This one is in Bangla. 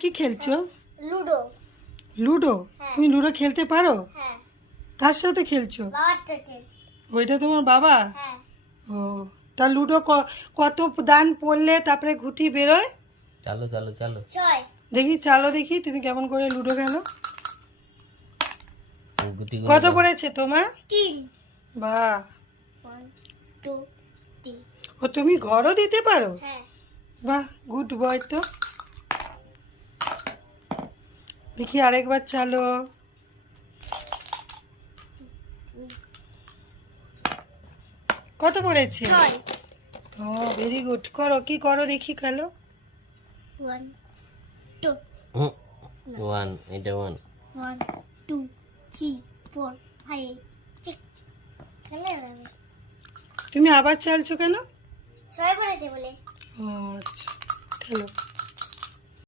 কি খেলছো? লুডো। লুডো? হ্যাঁ। তুমি লুডো খেলতে পারো? হ্যাঁ। কার সাথে খেলছো? বাবার কাছে। ওইটা তোমার বাবা? হ্যাঁ। ও, তা লুডো কত দান পড়লে তারপরে ঘুটি বেরোয়? চালো চালো চালো। 6। দেখি চালো দেখি তুমি কেমন করে লুডো খেলো। গুটি কত পড়েছে তোমার? 3। বাহ, 1 2 3। ও তুমি ঘরও দিতে পারো? হ্যাঁ। বাহ, গুড বয় তো। দেখি আরেকবার চালো। কত পড়েছে? 6। ও ভেরি গুড, করো কি করো দেখি খেলো। 1 2 ওয়ান, এটা ওয়ান। 1 2 3 4 5 6। খেলে না। তুমি আবার চালছো কেন? 6 পড়েছে বলে। ও আচ্ছা, খেলো।